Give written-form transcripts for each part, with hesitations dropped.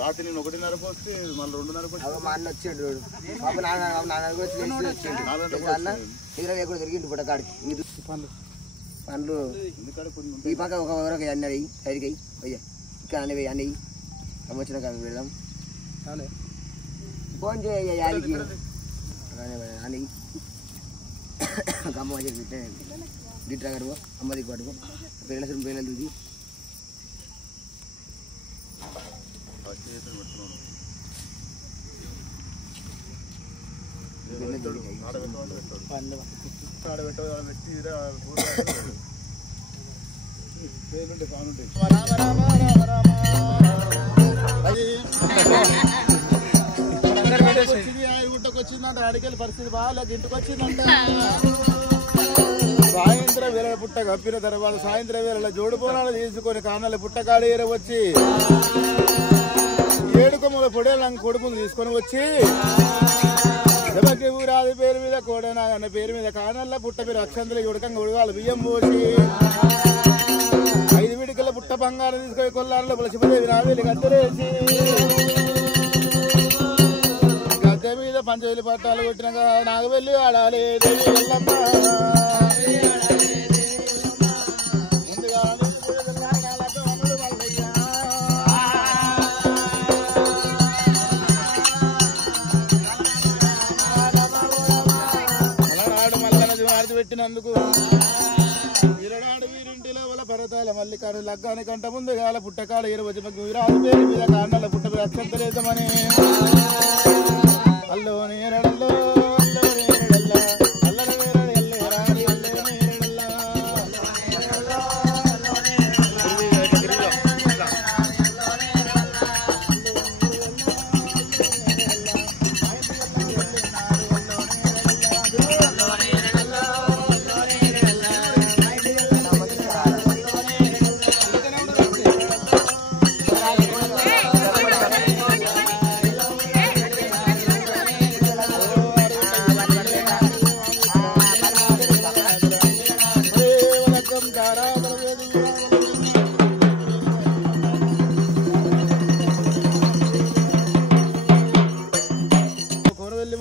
రాత్రి నేను 1:30 పోస్తే మళ్ళీ 2:30 మా అన్న వచ్చాడు రోడ్డు పాప నాన్న తిరిగింటి పుట్ట కాడికి పండ్లు ఈ పక్క ఒక అన్నవి సైడ్కి అయ్యా ఇక్కడ అన్నవి అన్నవి వచ్చిన కాదు పెడదాం ఫోన్ చేయ యాడికి అని అమ్మ వచ్చి గిట్రా కడుకో అమ్మ దిక్కు పట్టుకో పేర్లు చూసి గుట్టకొచ్చిందంట అడికెళ్ళి పరిస్థితి బాగాలేదు ఇంటికి వచ్చిందంట సాయంత్రం వేళ పుట్ట కప్పిన తర్వాత సాయంత్రం వేళ జోడు పోరాలు తీసుకొని కానాల పుట్టకాడి వచ్చి ఏడుకొమ్మల పొడేళ్ళ కొడుకుని తీసుకొని వచ్చి ఎవరికి ఊరాది పేరు మీద కోడనాగన్న పేరు మీద కానల్ల పుట్ట పేరు అక్షంతలు ఉడకంగా ఉడగాలి బియ్యం పోసి 5 విడికల పుట్ట బంగారం తీసుకొని కొల్లారులో పులసిపోయి రావేలి గద్దెలేసి గద్దె మీద పంచవేలి పట్టాలు కొట్టినాక నాకు వెళ్ళి ఆడాలి దేవి వెళ్ళమ్మ ముందుగా పెట్టినందుకు వీరనాడు వీరింటిలో వల్ల పర్వతాల మల్లికాడు లగ్గానికంట ముందు గాల పుట్టకాడ వచ్చి వీరాజు పేరు మీద కాండల పుట్ట మీద అక్షంతలేద్దామని అల్లో నేరడల్లో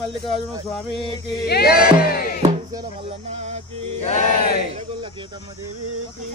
మల్లికార్జున స్వామికి మల్లన్నకి గొల్ల కేతమ్మ దేవికి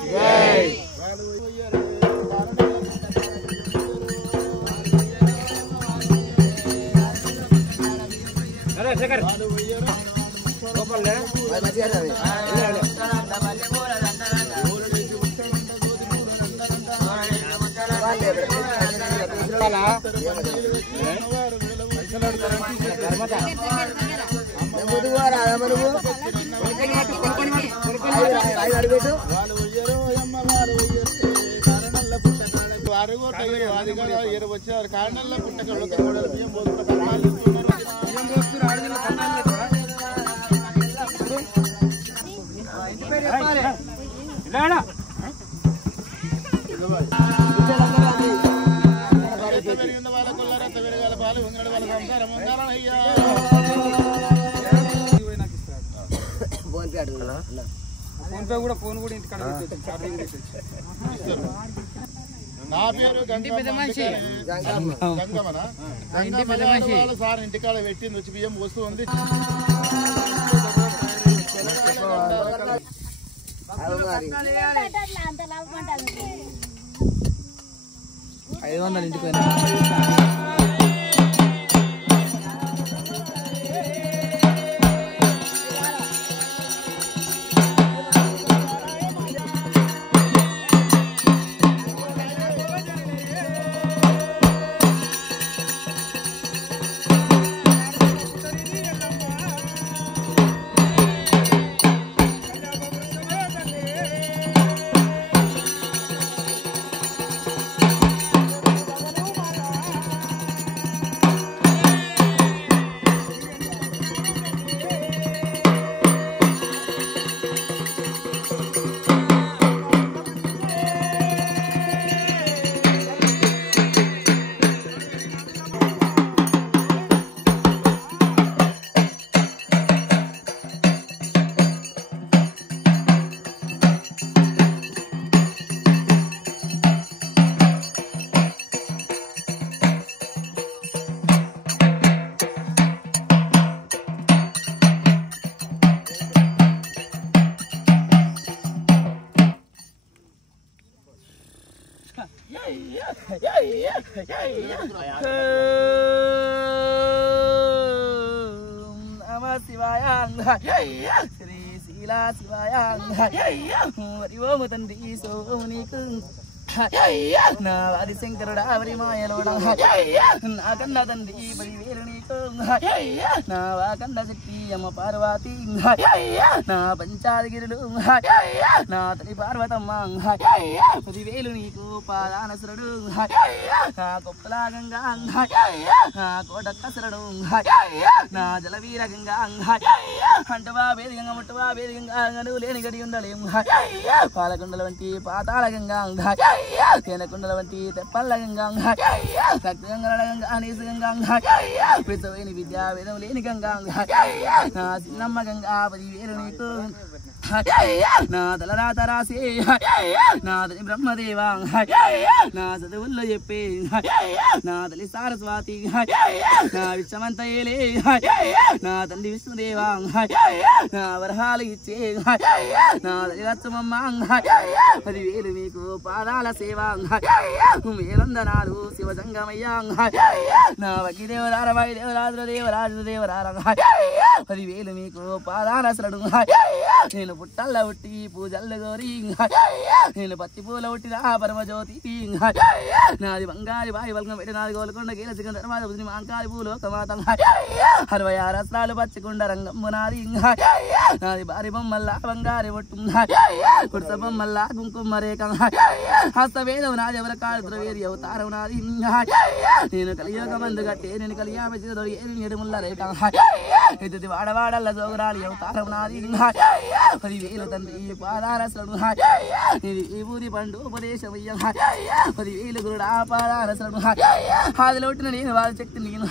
వచ్చారు కారణంలో పుట్టక బియ్యం పోస్తున్నారు ఫోన్ పే కూడా ఇంటికాడ నా పేరు గంగమ్మనా వాళ్ళ సార్ ఇంటికాడ పెట్టింది వచ్చి బియ్యం వస్తూ ఉంది 500 ఇంటికి శ్రీ శీలా శివాయ హరి ఓం తండ్రి సోమునికు నా వారి శంకరుడా వరి మాయలోడా నా కన్న తండ్రి 10,000 నీకు నా వాకన్న శక్తి అమ్మ పార్వతి నా పంచాదిగిరులు నా తల్లి పార్వతమ్మ 10,000 నీకు పాదానసురుడు నా కొప్పలా గంగా నా కోటక్కసరుడు నా జలవీర గంగా అంటువా వేదిగంగా ముట్టువా వేదిగంగా నువ్వు లేని గడి ఉండలేము పాలకొండల వంటి పాతాళ గంగా కేనకొండల వంటి తెప్పల్ల గంగా భక్తి గంగల గంగా నీసు గంగా పితవైన విద్యా వేదం లేని గంగా నా చిన్నమ్మ గంగా 10,000 నీకు నా తలరాత రాసి నా తల్లి బ్రహ్మదేవా నా చదువుల్లో చెప్పే నా తల్లి సారస్వాతి నా విశ్వమంత ఏలే నా తండ్రి విష్ణుదేవా నా వరహాలు ఇచ్చే నా తల్లి లచ్చమమ్మ 10,000 మీకు పాదాల సేవ వేలందనాలు శివజంగమయ్యా నా వగ్గి దేవరార వాయి దేవరాజు దేవరాజు దేవరార 10,000 మీకు పాదాల శరణు నేను పుట్టల్ల ఉట్టి పూజల్ల గోరి నేను పత్తి పూల ఉట్టిన పరమజ్యోతి నాది బంగారి బాయి బల్గం పెట్టి నాది గోలకొండ గీల చికెన్ ధర్మాది బుద్ధి మాంకాలి పూలో కమాత 66 అస్త్రాలు పచ్చకుండా రంగమ్మ నాది నాది భారీ బొమ్మల్లా బంగారి ఒట్టు కుర్త బొమ్మల్లా కుంకుమ రేఖ హస్తవేదం నాది ఎవరి కాళ వేరి అవతారం నాది నేను కలియోగ మందు కట్టే నేను కలియామె ఎడుముల్ల రేఖ ఎదుటి వాడవాడల్ల జోగురాలి అవతారం నాది 10,000 తండ్రి పాదారసడు ఈ ఊరి పండు ఉపదేశమయ్య 10,000 గురుడా పాదారసడు ఆదిలోటిన నేను వారి శక్తి నేను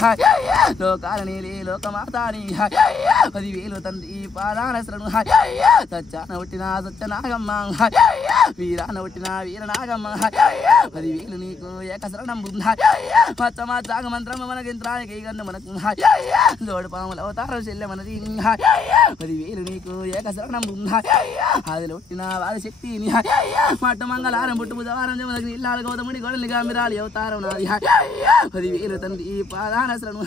లోకాల నీలే లోకమాతాని 10,000 తండ్రి పాదారసడు సత్యాన ఒట్టిన సత్యనాగమ్మ వీరాన ఒట్టిన వీరనాగమ్మ 10,000 నీకు ఏకశరణం మచ్చమా జాగ మంత్రమ మనకింత్రానికి గన్ను మనకు జోడు పాముల అవతారం చెల్లె మనది 10,000 నీకు ఏకశరణం ఆదిలో ఒట్టిన వారి శక్తిని మట్ట మంగళారం పుట్టు బుధవారం జమదగ్ని ఇల్లాల గౌతముడి గొడవలి గామిరాలి అవతారం నాది 10,000 తండ్రి పాదానసరను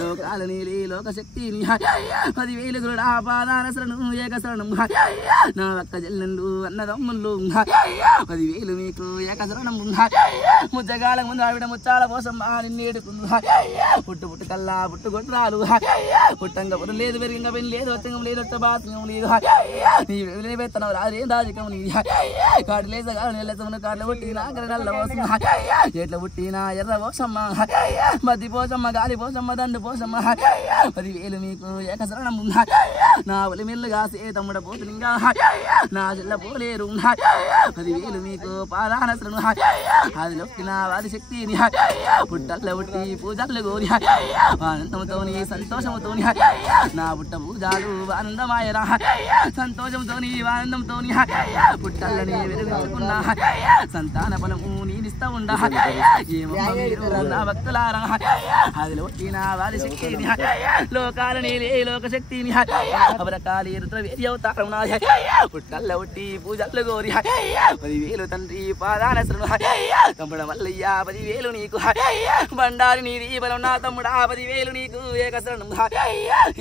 లోకాల నీలి లోక శక్తిని 10,000 గురుడా పాదానసరను ఏకశరణం నా ఒక్క జల్లండు అన్నదమ్ముళ్ళు 10,000 మీకు ఏకశరణం ముచ్చగాల ముందు ఆవిడ ముచ్చాల కోసం నిన్నేడుకుందు పుట్టు పుట్టు కల్లా పుట్టు గొడ్రాలు పుట్టంగా పుట్టు లేదు పెరిగింగా పెళ్లి లేదు వచ్చంగం లేదు వచ్చ బాత్రూం లేదు నీ వేతనం రాజేం రాజకం నీ కాడు లేస నెల్లసమున కాళ్ళు పుట్టినా నల్ల పోసమ్మ ఎట్లా పుట్టినా ఎర్ర పోసమ్మ మద్ది పోసమ్మ గాలి పోసమ్మ దండు పోసమ్మ 10,000 మీకు ఏకశరణం నా ఒలి మెల్లుగా తమ్ముడ పోతునింగా నా చెల్ల పోలేరు 10,000 మీకు పాదానసరను అది లొక్కిన వారి శక్తిని పుట్టల్ల పుట్టి పూజలు గోరి ఆనందంతో సంతోషంతో నా పుట్ట పూజలు ఆనందమాయరా సంతోషంతో ఆనందంతో పుట్టల్లని వెలుగుకున్నా సంతాన ఫలము నీనిస్తా ఇస్తా ఉండా ఏమో మీరు నా భక్తులారా అది లోకిన వారి శక్తిని లోకాల నీలే లోక శక్తిని అబరకాలి రుద్ర వేది అవతారం నాది పుట్టల్ల ఉట్టి పూజలు గోరి 10,000 తండ్రి పాదాన శరణు తమ్ముడ మల్లయ్య 10,000 నీకు బండారి నీది బలం నా తమ్ముడా 10,000 నీకు ఏక శరణం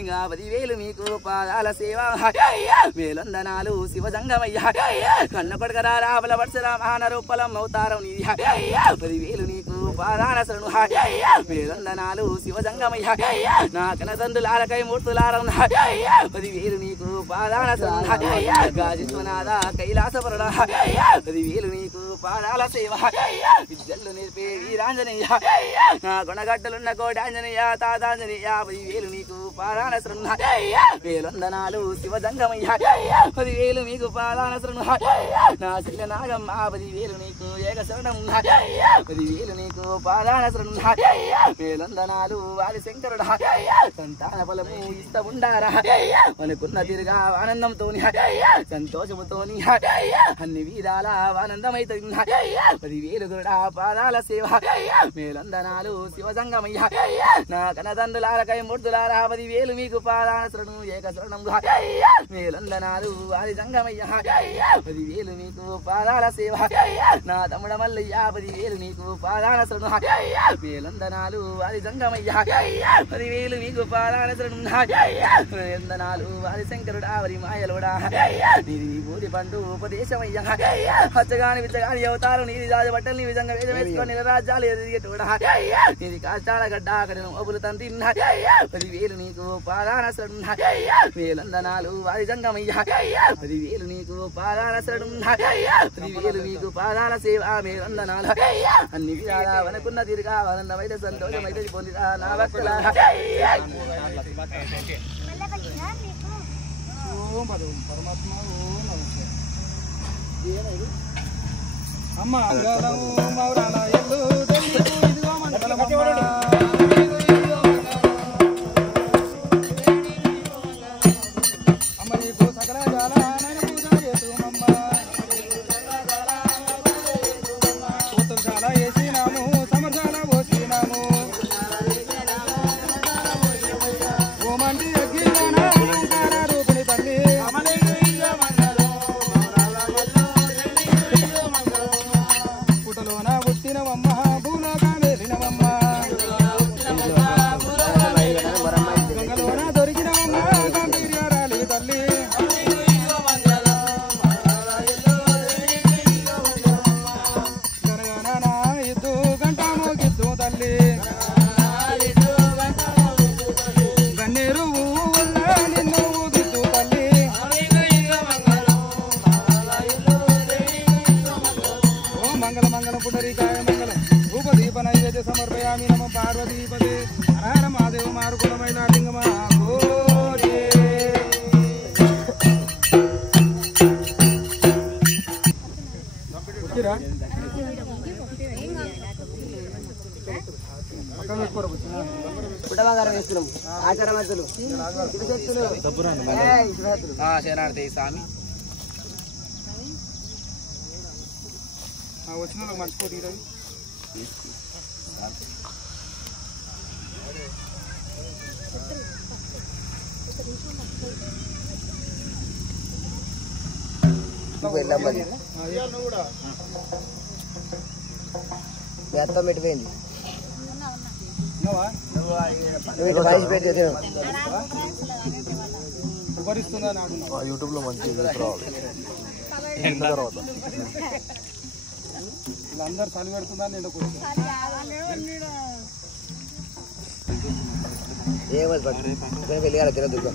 ఇంకా 10,000 నీకు పాదాల సేవ మేలందనాలు శివజంగమయ్య కన్న కొడకరా రాబల వర్షరామాన రూపలం అవతారం నీది 10,000 నీకు పాదాన శరణు మేలందనాలు శివజంగమయ్య నా కనతందులాలకై మూర్తులారం 10,000 నీకు పాదాన శరణు గాజిత్వనాథ కైలాసపరుడ 10,000 నీకు పాదాల సేవ విద్యలు నేర్పే వీరాంజనేయ నా కొనగడ్డలున్న కోటాంజనేయ తాతాంజనేయ 10,000 నీకు పాదాన శరణు వేలొందనాలు శివజంగమయ్య 10,000 నీకు పాదాన శరణు నా చెల్లె నాగమ్మ 10,000 నీకు ఏక శరణం 10,000 నీకు పాదాన శరణు వేలొందనాలు వారి శంకరుడ సంతాన బలము ఇస్త ఉండారా అనుకున్న తిరుగా ఆనందంతోని సంతోషముతోని అన్ని విధాల ఆనందమైతే 10,000 గురుడా పాదాల సేవ మేలందనాలు శివజంగమయ్య నా కనదండులాలకై మూర్తులారా 10,000 మీకు పాదాన శరణు ఏక శరణం మేలందనాలు వారి జంగమయ్య 10,000 మీకు పాదాల సేవ నా తమ్ముడ మల్లయ్య 10,000 నీకు పాదాన శరణు మేలందనాలు వారి జంగమయ్య 10,000 మీకు పాదాన శరణు మేలందనాలు వారి శంకరుడా వారి మాయలోడా నీది బోధి పండు ఉపదేశమయ్య హచ్చగాని విచ్చగాని అవతారం నీది రాజబట్టలు నీ విధంగా వేద వేసుకొని రాజ్యాలు ఎదిగేటోడా నీది కాష్టాల గడ్డ అక్కడ ఒబులు తండ్రి 10,000 నీకు పాదాన శరణు మేలందనాలు వారి జంగమయ్య 10,000 నీకు పాదాన శరణు 10,000 నీకు పాదాల సేవ మేలందనాలు అన్ని విధాల వనకున్న తిరిగా ఆనందమైతే సంతోషమైతే పొందిరా నా భక్తులా ఓం పరమాత్మ ఓం నమస్తే అమ్మ అంగళము మౌరాల ఎల్లు తెలియదు ఇదిగో మంగళమమ్మ అమ్మ నీకు సకల జాల నేను పూజ చేతుమమ్మ పూతులు చాలా వేసినాము సమర్జాల పోసినాము ఓమంటి అగ్గిలోన అలంకార రూపిణి తల్లి పుటలోన పుట్టినవమ్మ భూలోక వెళ్ళినవమ్మ గంగలోన దొరికినవమ్మ గంభీర్యారాలి తల్లి గనగన ఇద్దు గంట మోగిద్దు తల్లి గన్నేరు ఊళ్ళ నిన్ను ఊదిద్దు తల్లి ఓ మంగళ మంగళ పుండరీకాయ మంగళం రూపదీప నైవేద్య సమర్పయామి నమ పార్వతీపదే హర మహాదేవ మారుకులమైన లింగమ గోరే పుట్టబంగారం వేస్తున్నాం ఆచారవంతులు శివశక్తులు శరణార్థి స్వామి వచ్చిన వాళ్ళకి మర్చిపోయి రవి వెళ్ళమ్మది మీ అత్త పెట్టిపోయింది వాయిస్ పెట్టి ఉపరిస్తుందా నాకు యూట్యూబ్ లో మంచి తర్వాత వీళ్ళందరూ చలి పెడుతుందా నేను ఏమది పట్టు వెళ్ళి తినదుర్గా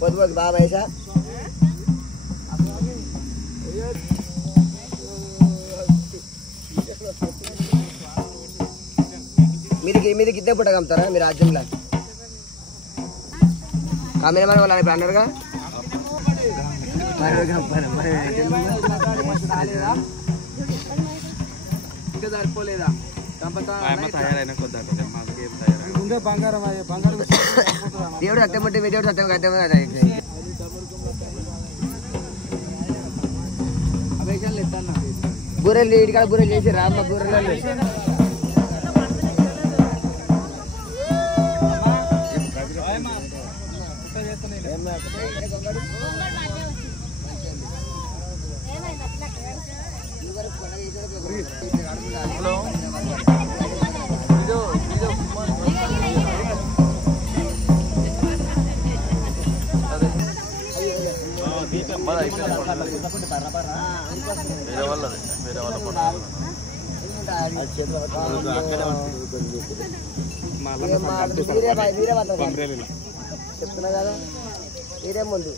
పొద్దు పొద్దు బాగా వేసా మీది గిద్దే పుట్ట కమ్ముతారా మీరు రాజ్యంలో కెమెరామెన్ వాళ్ళు ఇప్పుడు అన్నారుగా ఇంకా సరిపోలేదా ముందే బంగారం బంగారం దేవుడు సత్యం అంటే దేవుడు సత్యం సత్యం బూరెలు ఇటుకాడ బూరెలు చేసి రామ్మ బూరెలు చెప్తున్నా కదా మీరే ముందు